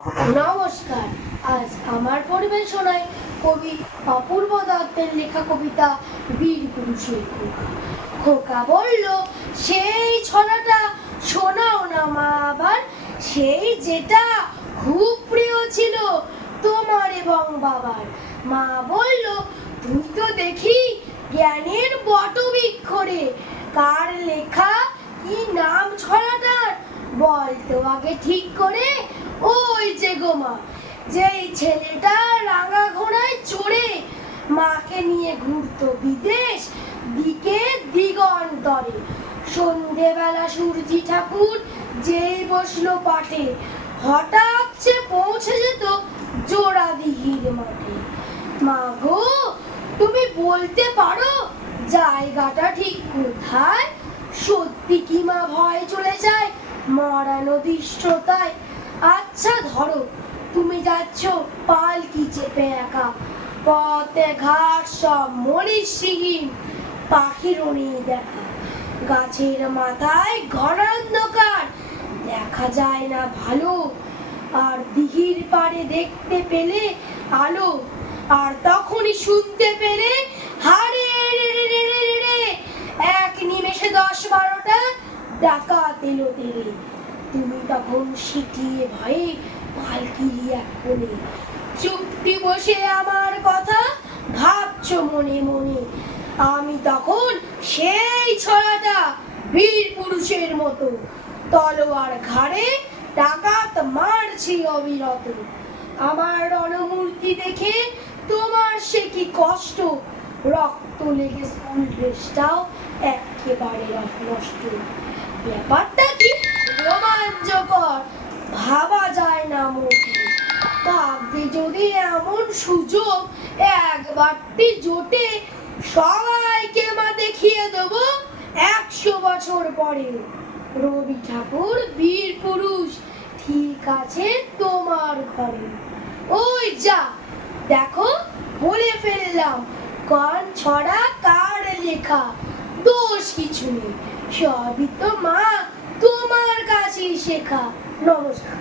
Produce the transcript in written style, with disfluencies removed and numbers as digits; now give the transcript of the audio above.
নমস্কার। আজ আমার পরিবেশনায় কবি অপূর্ব দত্তের লেখা কবিতা বীর পুরুষের খোকা। খোকা বলল, সেই ছড়াটা শোনাও না মা আবার, সেই যেটা খুব প্রিয় ছিল তোমার এবং বাবার। মা বলল, তুই তো দেখি জ্ঞানের বটবৃক্ষ রে, কার লেখা কি নাম ছড়াটার বল তো আগে ঠিক করে। ওই যে গো মা, যেই ছেলেটা রাঙা ঘোড়ায় চড়ে মাকে নিয়ে ঘুরতো বিদেশ দিকে দিগন্তরে, সন্ধেবেলা সূর্যি ঠাকুর যেই বসলো পাঠে, হঠাৎ সে পৌঁছে যেত জোড়া দিঘির মাঠে। মা গো, তুমি বলতে পারো জায়গাটা ঠিক কোথায়? সত্যি কি মা ভয় চলে যায় মরা নদীর স্রোতায়? আচ্ছা ধরো, তুমি যাচ্ছ পালকি চেপে একা, পথে ঘাট সব মনীষীহীন, পাখিরও নেই দেখা, গাছের মাথায় ঘন অন্ধকার, দেখা যায় না ভালো, আর দিঘির পাড়ে দেখতে পেলে আলো, আর তখনই শুনতে পেলে হারে রে রে রে রে রে রে, এক নিমেষে 10-12টা ডাকাত এলো তেরে। তুমি তখন সিটিয়ে ভয়ে পালকির এক কোণে চুপটি বসে আমার কথা ভাবছো মনে মনে। আমি তখন সেই ছড়াটা বীর পুরুষের মতো, তলোয়ার ঘাড়ে ডাকাত মারছি অবিরত। আমার রণমূর্তি দেখে তোমার সে কি কষ্ট, রক্ত লেগে স্কুল ড্রেসটাও একেবারে নষ্ট। ব্যাপারটা কি রোমাঞ্চকর, ভাবা যায় না মোটে। ভাবতে যদি এমন সুযোগ একবারটি জোটে, সবাইকে মা দেখিয়ে দেব 100 বছর পরে। রবি ঠাকুর বীর পুরুষ ঠিক আছে তোমার ঘরে। ওই যা দেখো, বলে ফেললাম কোন ছড়া কার লেখা, দোষ কিছু নেই, সবই তো মা তোমার কাছেই শেখা। নমস্কার।